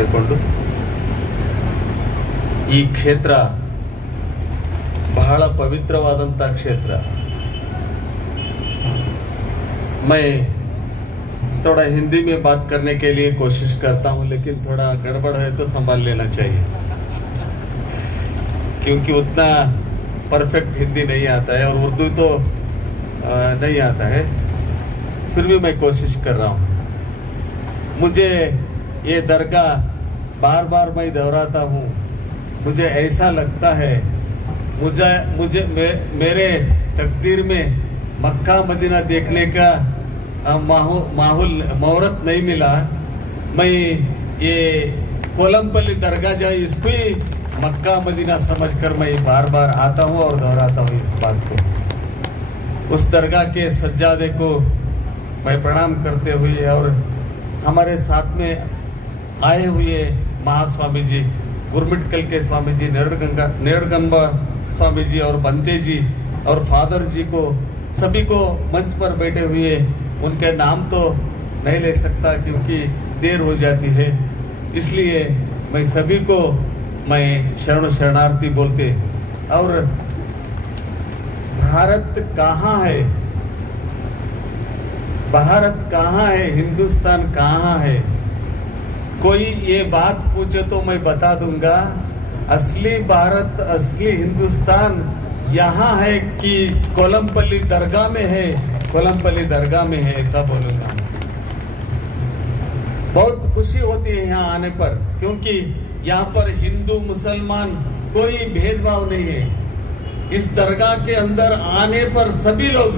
ಹೇಳಿಕೊಂಡು ಈ ಕ್ಷೇತ್ರ ಬಹಳ ಪವಿತ್ರವಾದಂತ ಕ್ಷೇತ್ರ. मैं थोड़ा हिंदी में बात करने के लिए कोशिश करता हूं, लेकिन थोड़ा गड़बड़ है तो संभाल लेना चाहिए, क्योंकि उतना परफेक्ट हिंदी नहीं आता है और उर्दू तो नहीं आता है. फिर भी मैं कोशिश कर रहा हूं. मुझे ये दरगाह बार बार मैं दोहराता हूँ. मुझे ऐसा लगता है मुझे मेरे तकदीर में मक्का मदीना देखने का माहौल मुहूर्त नहीं मिला. मैं ये कोलमपल्ली दरगाह जाए इसको ही मक्का मदीना समझकर मैं बार बार आता हूँ और दोहराता हूँ इस बात को. उस दरगाह के सज्जादे को मैं प्रणाम करते हुए और हमारे साथ में आए हुए महास्वामी जी, गुरमिटकल के स्वामी जी, नेरगंबा स्वामी जी और बंते जी और फादर जी को, सभी को मंच पर बैठे हुए, उनके नाम तो नहीं ले सकता क्योंकि देर हो जाती है, इसलिए मैं सभी को मैं शरणार्थी बोलते. और भारत कहाँ है, भारत कहाँ है, हिंदुस्तान कहाँ है? कोई ये बात पूछे तो मैं बता दूंगा, असली भारत, असली हिंदुस्तान यहाँ है कि कोलमपल्ली दरगाह में है, कोलमपल्ली दरगाह में है, ऐसा बोलूंगा. बहुत खुशी होती है यहाँ आने पर, क्योंकि यहाँ पर हिंदू मुसलमान कोई भेदभाव नहीं है. इस दरगाह के अंदर आने पर सभी लोग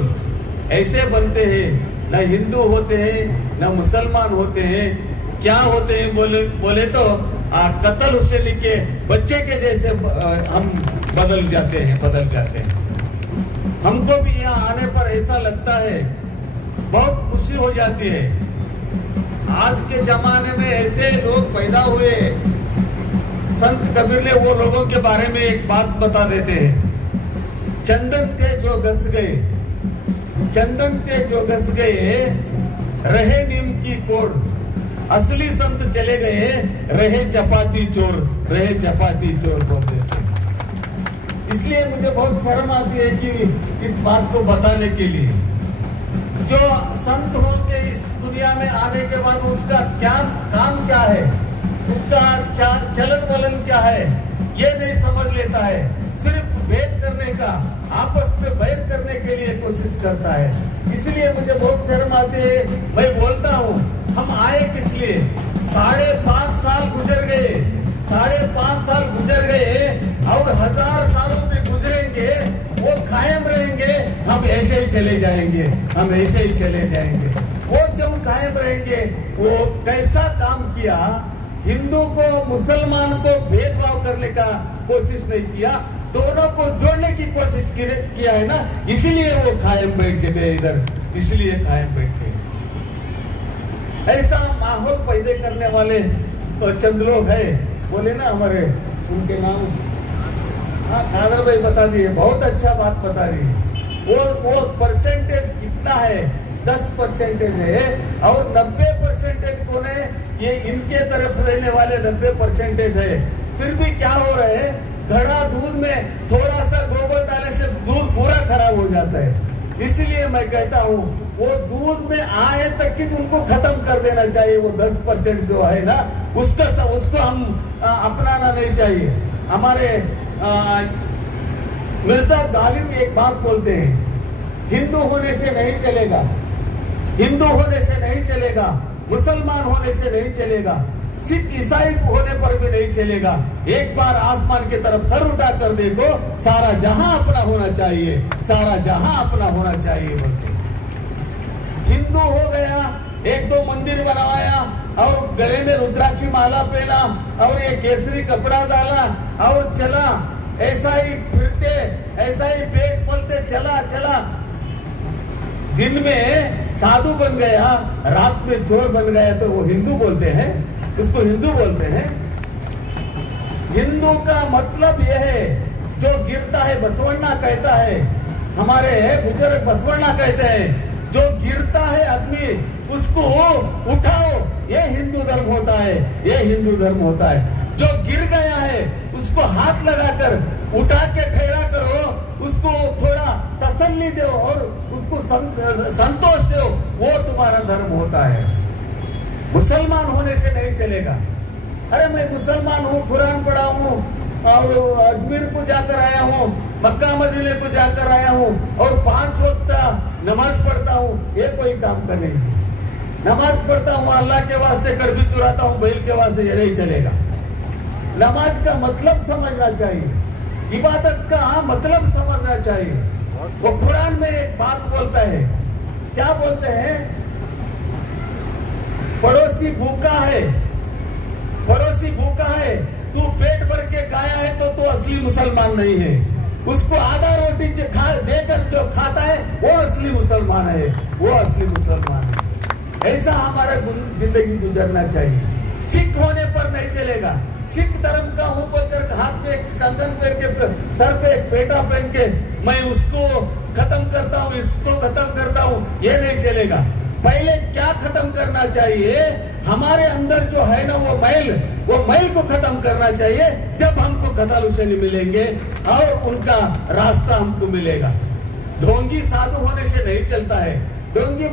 ऐसे बनते हैं, न हिंदू होते हैं न मुसलमान होते हैं. क्या होते हैं बोले तो कत्ल हुसैनी के बच्चे के जैसे हम बदल जाते हैं. हमको भी यहाँ आने पर ऐसा लगता है, बहुत खुशी हो जाती है. आज के जमाने में ऐसे लोग पैदा हुए. संत कबीर ने वो लोगों के बारे में एक बात बता देते हैं. चंदन थे जो घस गए, चंदन थे जो घस गए, रहे नीम की कोड़. असली संत चले गए, रहे चपाती चोर, रहे चपाती चोर बोल देते. इसलिए मुझे बहुत शर्म आती है कि इस बात को बताने के लिए. जो संत हो के इस दुनिया में आने के बाद उसका क्या काम क्या है, उसका चलन वलन क्या है, ये नहीं समझ लेता है. सिर्फ भेद करने का, आपस में बैर करने के लिए कोशिश करता है. इसलिए मुझे बहुत शर्म आती है. मैं बोलता हूँ, हम आए किस लिए? 5.5 साल गुजर गए, 5.5 साल गुजर गए और 1000 सालों में गुजरेंगे, वो कायम रहेंगे. हम ऐसे ही चले जाएंगे, हम ऐसे ही चले जाएंगे. वो क्यों कायम रहेंगे? वो कैसा काम किया? हिंदू को मुसलमान को भेदभाव करने का कोशिश नहीं किया, दोनों को जोड़ने की कोशिश किया है ना, इसीलिए वो कायम बैठ गए इधर, इसलिए कायम बैठ गए. ऐसा माहौल पैदा करने वाले चंद लोग है, बोले ना हमारे, उनके नाम कादर भाई बता दिए, बहुत अच्छा बात बता दी. वो परसेंटेज कितना है? 10% है. और 90% कौन है? ये इनके तरफ रहने वाले 90% है. फिर भी क्या हो रहा है? घड़ा दूध में थोड़ा सा गोबर डालने से दूध पूरा खराब हो जाता है. इसलिए मैं कहता हूँ, वो दूध में आए तक कि उनको खत्म कर देना चाहिए. वो 10% जो है ना, उसको हम अपनाना नहीं चाहिए. हमारे मिर्जा गालिब एक बात बोलते हैं, हिंदू होने से नहीं चलेगा, हिंदू होने से नहीं चलेगा, मुसलमान होने से नहीं चलेगा, सिख ईसाई होने पर भी नहीं चलेगा. एक बार आसमान की तरफ सर उठा कर देखो, सारा जहां अपना होना चाहिए, सारा जहां अपना होना चाहिए बोलते. हिंदू हो गया, 1-2 मंदिर बनवाया और गले में रुद्राक्षी माला पहना और ये केसरी कपड़ा डाला और चला, ऐसा ही फिरते, ऐसा ही पेट पलते चला. दिन में साधु बन गया, रात में चोर बन गया, तो वो हिंदू बोलते हैं, उसको हिंदू बोलते हैं. हिंदू का मतलब यह है, जो गिरता है, बसवण्णा कहता है, हमारे बुजुर्ग बसवण्णा कहते हैं, जो गिरता है आदमी उसको उठाओ, ये हिंदू धर्म होता है, ये हिंदू धर्म होता है। जो गिर गया है उसको हाथ लगाकर उठा के ठहरा करो, उसको थोड़ा तसल्ली दो और उसको संतोष दो, वो तुम्हारा धर्म होता है। मुसलमान होने से नहीं चलेगा। अरे मैं मुसलमान हूँ, कुरान पढ़ा हूँ और अजमेर को जाकर आया हूँ, मक्का मदीने को जाकर आया हूँ और 5 वक्त नमाज पढ़ता हूँ, ये कोई काम का नहीं। नमाज पढ़ता हूँ, अल्लाह के वास्ते कड़वी चुराता हूँ, बैल के वास्ते, ये नहीं चलेगा। नमाज का मतलब समझना चाहिए, इबादत का मतलब समझना चाहिए। वो कुरान में एक बात बोलता है, क्या बोलते हैं? पड़ोसी भूखा है, पड़ोसी भूखा है, तू पेट भर के खाया है तो तू असली मुसलमान नहीं है। उसको आधा रोटी देकर जो खाता है वो असली मुसलमान है, वो असली मुसलमान है। ऐसा हमारा जिंदगी गुजरना चाहिए। सिख होने पर नहीं चलेगा। सिख धर्म का हूं बोलकर हाथ पे एक कंगन पहन के, सर पे एक पेटा पहन के मैं उसको खत्म करता हूँ, इसको खत्म करता हूँ, ये नहीं चलेगा। पहले क्या खत्म करना चाहिए? हमारे अंदर जो है ना वो मैल को खत्म करना चाहिए। जब हमको कताल हुसैनी मिलेंगे और उनका रास्ता हमको मिलेगा। ढोंगी साधु होने से नहीं चलता है। ढोंगी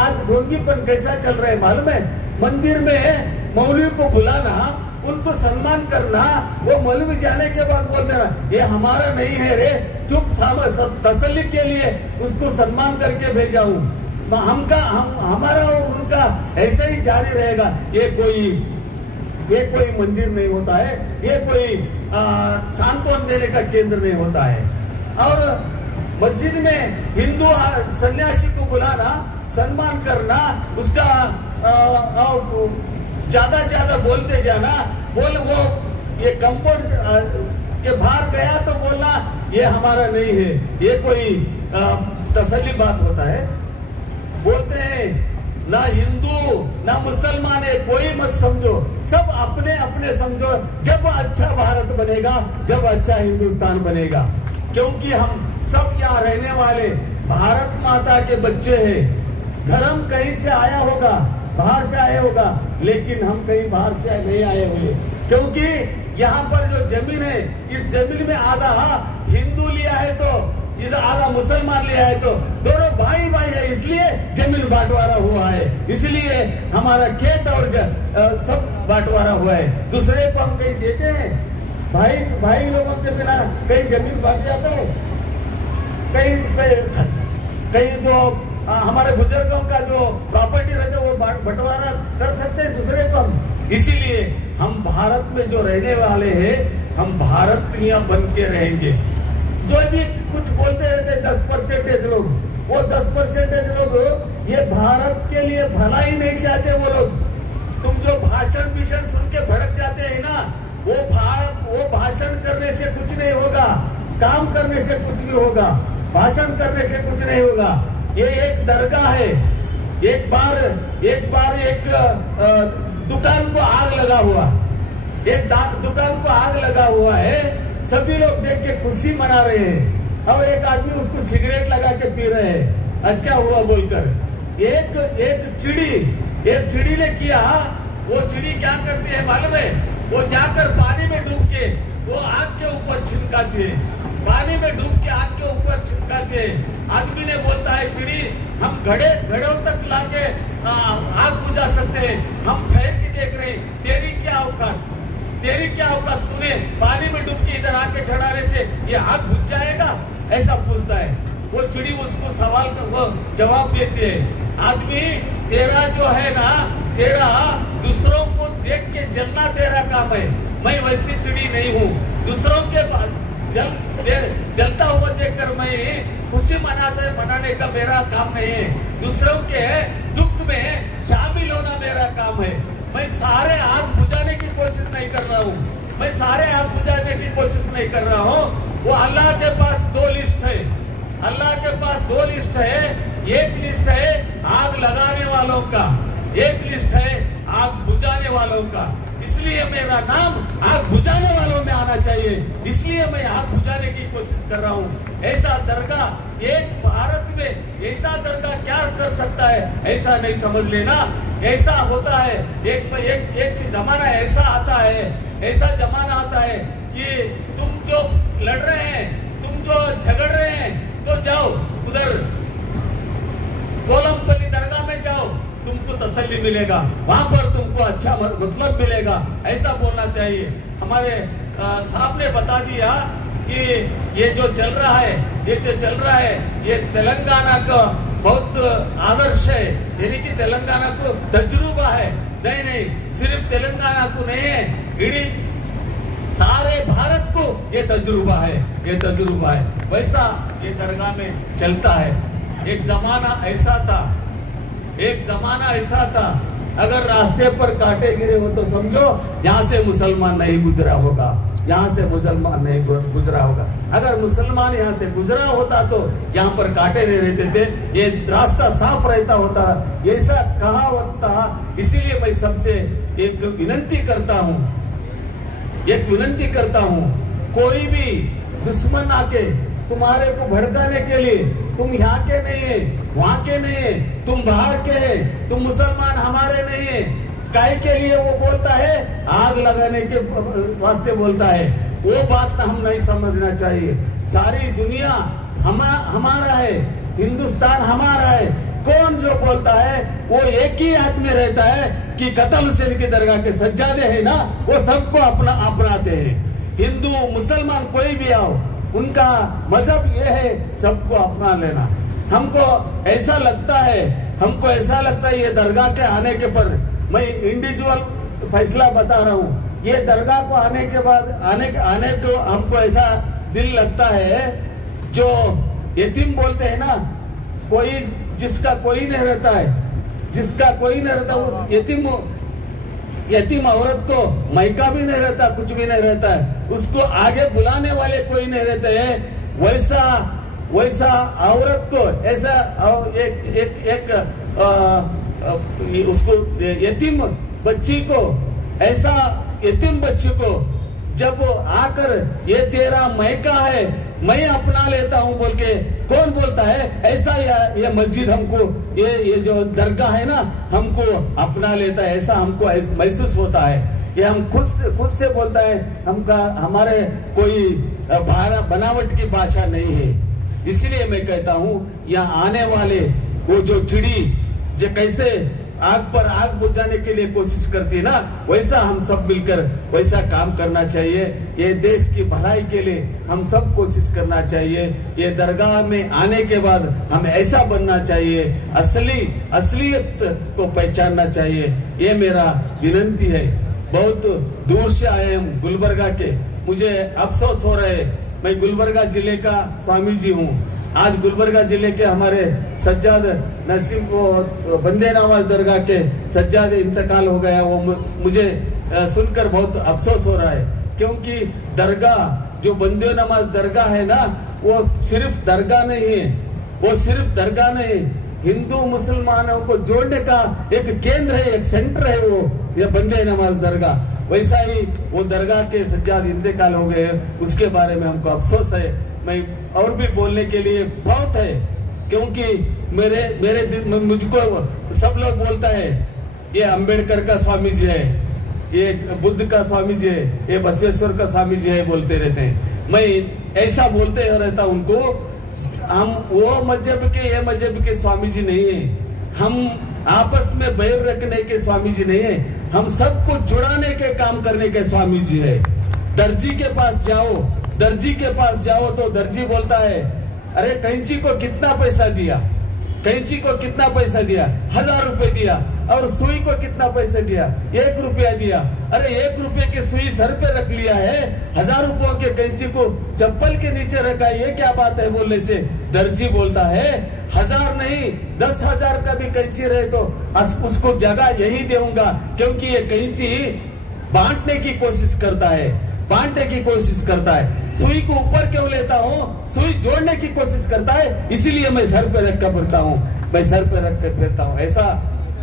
आज ढोंगीपन कैसा चल रहा है मालूम है? मंदिर में मौलवी को बुलाना, उनको सम्मान करना, वो मौलवी जाने के बाद बोल देना ये हमारा नहीं है रे, चुप सब तसल्ली के लिए उसको सम्मान करके भेजा हूँ। हमारा और उनका ऐसा ही जारी रहेगा। ये कोई मंदिर नहीं होता है, ये कोई सांत्वना देने का केंद्र नहीं होता है। और मस्जिद में हिंदू सन्यासी को बुलाना, सम्मान करना, उसका ज्यादा बोलते जाना, वो ये कंपाउंड के बाहर गया तो बोलना ये हमारा नहीं है, ये कोई तसल्ली बात होता है? बोलते हैं ना हिंदू ना मुसलमान है, कोई मत समझो, सब अपने अपने समझो। जब अच्छा भारत बनेगा, जब अच्छा हिंदुस्तान बनेगा। क्योंकि हम सब यहाँ रहने वाले भारत माता के बच्चे हैं। धर्म कहीं से आया होगा, बाहर से आया होगा, लेकिन हम कहीं बाहर से नहीं आए हुए। क्योंकि यहाँ पर जो जमीन है, इस जमीन में आधा हिंदू लिया है तो इधर आधा मुसलमान लिया है, तो दोनों भाई है, इसलिए जमीन बांटवारा हुआ है, इसलिए हमारा खेत और सब बांटवारा हुआ है। दूसरे को हम कहीं देते हैं? भाई लोगों के बिना कहीं जमीन बांट जाता है? कहीं जो हमारे बुजुर्गों का जो प्रॉपर्टी रहते वो बंटवारा कर सकते हैं दूसरे को हम। इसीलिए हम भारत में जो रहने वाले हैं, हम भारतीय बन के रहेंगे। जो भी कुछ बोलते रहते 10% लोग, वो 10% लोग ये भारत के लिए भला ही नहीं चाहते। वो लोग तुम जो भाषण सुन के भड़क जाते हैं ना, वो भाषण करने से कुछ नहीं होगा, काम करने से कुछ नहीं होगा, भाषण करने से कुछ नहीं होगा। ये एक दरगाह है। एक बार एक दुकान को आग लगा हुआ, दुकान को आग लगा हुआ है, सभी लोग देख के खुशी मना रहे हैं और एक आदमी उसको सिगरेट लगा के पी रहे हैं, अच्छा हुआ बोलकर। एक चिड़ी ने किया, वो चिड़ी क्या करती है मालूम है? वो जाकर पानी में डूब के वो आग के ऊपर छिनकाती है, पानी में डूब के आग के ऊपर छिनकाती है। आदमी ने बोलता है चिड़ी, हम घड़ों तक लाके आग बुझा सकते हैं, हम ठहर के देख रहे हैं, तेरी क्या औकात? तूने पानी में डूब के इधर आके चढ़ाने से ये आग बुझ जाएगा? ऐसा पूछता है वो चिड़ी। उसको सवाल का वो जवाब देती है, आदमी तेरा जो है ना, तेरा दूसरों को देख के जलना तेरा काम है, मैं वैसी चिड़ी नहीं हूँ। दूसरों के जलता हुआ देखकर मैं खुशी मनाने का मेरा काम नहीं है। दूसरों के दुख में शामिल होना मेरा काम है। मैं सारे आग बुझाने की कोशिश नहीं कर रहा हूँ, मैं सारे आग बुझाने की कोशिश नहीं कर रहा हूँ। वो अल्लाह के पास 2 लिस्ट है, अल्लाह के पास 2 लिस्ट है। एक लिस्ट है आग लगाने वालों का, एक लिस्ट है आग बुझाने वालों का। इसलिए मेरा नाम आग बुझाने वालों में आना चाहिए, इसलिए मैं आग बुझाने की कोशिश कर रहा हूँ। ऐसा दरगाह एक भारत में ऐसा दरगाह क्या कर सकता है, ऐसा नहीं समझ लेना। ऐसा होता है, एक जमाना ऐसा आता है, ऐसा जमाना आता है कि तुम जो लड़ रहे हैं, तुम जो झगड़ रहे हैं, तो जाओ उधर कोलमपल्ली दरगाह में जाओ, तुमको तसल्ली मिलेगा, वहां पर तुमको अच्छा मतलब मिलेगा, ऐसा बोलना चाहिए। हमारे साहब ने बता दिया कि ये जो चल रहा है, ये तेलंगाना का बहुत आदर्श है, यानी कि तेलंगाना को तजुर्बा है। नहीं, सिर्फ तेलंगाना को नहीं है, इडीं सारे भारत को ये तजुर्बा है। वैसा ये दरगाह में चलता है। एक जमाना ऐसा था, अगर रास्ते पर कांटे गिरे हो तो समझो यहाँ से मुसलमान नहीं गुजरा होगा, अगर मुसलमान यहाँ से गुजरा होता तो यहाँ पर कांटे नहीं रहते थे, ये रास्ता साफ रहता होता, ऐसा कहावत था। इसीलिए मैं सबसे एक विनंती करता हूँ, कोई भी दुश्मन आके तुम्हारे को भड़काने के लिए, तुम यहाँ के नहीं है, वहां के नहीं है, तुम बाहर के हैं, तुम मुसलमान हमारे नहीं है, काय के लिए वो बोलता है, आग लगाने के वास्ते बोलता है। वो बात हम नहीं समझना चाहिए। सारी दुनिया हमारा है, हिंदुस्तान हमारा है। कौन जो बोलता है वो एक ही हाथ में रहता है कि कत्ल हुसैन की दरगाह के सज्जादे है ना, वो सबको अपनाते हैं। हिंदू मुसलमान कोई भी आओ, उनका मजहब ये है सबको अपना लेना। हमको ऐसा लगता है ये दरगाह के आने के पर, मैं इंडिविजुअल फैसला बता रहा हूँ, ये दरगाह को आने के बाद आने को हमको ऐसा दिल लगता है, जो यतीम बोलते हैं ना, जिसका कोई नहीं रहता उस यतीम औरत को मायका भी नहीं रहता, कुछ भी नहीं रहता है, उसको आगे बुलाने वाले कोई नहीं रहते हैं। वैसा औरत को ऐसा उसको यतीम बच्ची को जब आकर ये तेरा मायका है, मैं अपना लेता हूँ बोल के कौन बोलता है? ऐसा ये मस्जिद हमको ये जो दरगाह है ना, हमको अपना लेता है, ऐसा हमको महसूस होता है। ये हम खुद से बोलता है, हमारे कोई बनावट की भाषा नहीं है। इसलिए मैं कहता हूँ, यहाँ आने वाले वो जो चिड़ी जो कैसे आग पर आग बुझाने के लिए कोशिश करती है ना, वैसा हम सब मिलकर वैसा काम करना चाहिए। ये देश की भलाई के लिए हम सब कोशिश करना चाहिए। ये दरगाह में आने के बाद हम ऐसा बनना चाहिए, असलियत को पहचानना चाहिए। ये मेरा विनंती है। बहुत दूर से आए हम गुलबर्गा के, मुझे अफसोस हो रहा है, मैं गुलबर्गा जिले का स्वामी जी हूँ। आज गुलबर्गा जिले के हमारे सज्जाद नसीम को बंदे नवाज दरगाह के सज्जाद इंतकाल हो गया। वो मुझे सुनकर बहुत अफसोस हो रहा है, क्योंकि दरगाह जो बंदे नवाज दरगाह है ना, वो सिर्फ दरगाह नहीं, हिंदू मुसलमानों को जोड़ने का एक केंद्र है, एक सेंटर है वो ये बंदे नवाज दरगाह। वैसा ही वो दरगाह के सज्जाद इंतकाल हो गए, उसके बारे में हमको अफसोस है। मैं और भी बोलने के लिए बहुत है, क्योंकि मुझको सब लोग बोलता है ये अंबेडकर का स्वामी जी है, ये बुद्ध का स्वामी जी है, ये बसवेश्वर का स्वामी जी है, बोलते रहते हैं। मैं ऐसा बोलते रहता उनको, हम वो मजहब के ये मजहब के स्वामी जी नहीं है, हम आपस में बैर रखने के स्वामी जी नहीं है, हम सबको जुड़ाने के काम करने के स्वामी जी है। दर्जी के पास जाओ तो दर्जी बोलता है, अरे कैंची को कितना पैसा दिया? 1000 रुपए दिया। और सुई को कितना पैसा दिया? 1 रुपया दिया। अरे 1 रुपये की सुई सर पे रख लिया है, 1000 रुपयों के कैंची को चप्पल के नीचे रखा, ये क्या बात है बोलने से दर्जी बोलता है 1000 नहीं 10,000 का भी कैंची रहे तो उसको जगह यही दूंगा, क्योंकि ये कैंची बांटने की कोशिश करता है। सुई को ऊपर क्यों लेता हूँ? सुई जोड़ने की कोशिश करता है, इसीलिए मैं सर पे रख कर फिरता हूँ। ऐसा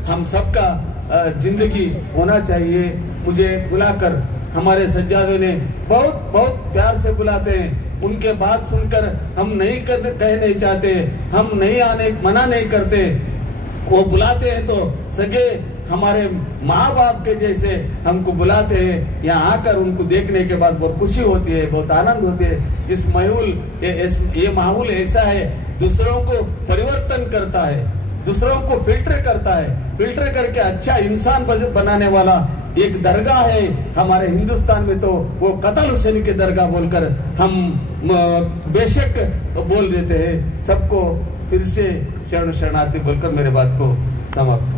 हम सबका जिंदगी होना चाहिए। मुझे बुलाकर हमारे सज्जादों ने बहुत बहुत प्यार से बुलाते हैं। उनके बात सुनकर हम नहीं कहने चाहते, हम नहीं आने मना नहीं करते। वो बुलाते हैं तो सगे हमारे माँ बाप के जैसे हमको बुलाते हैं। यहाँ आकर उनको देखने के बाद बहुत खुशी होती है, बहुत आनंद होती है। ये माहौल ऐसा है, दूसरों को परिवर्तन करता है, दूसरों को फिल्टर करता है, फिल्टर करके अच्छा इंसान बनाने वाला एक दरगाह है हमारे हिंदुस्तान में। तो वो कतल हुसैन की दरगाह बोलकर हम बेशक बोल देते हैं। सबको फिर से शरण शरणार्थी बोलकर मेरे बात को समाप्त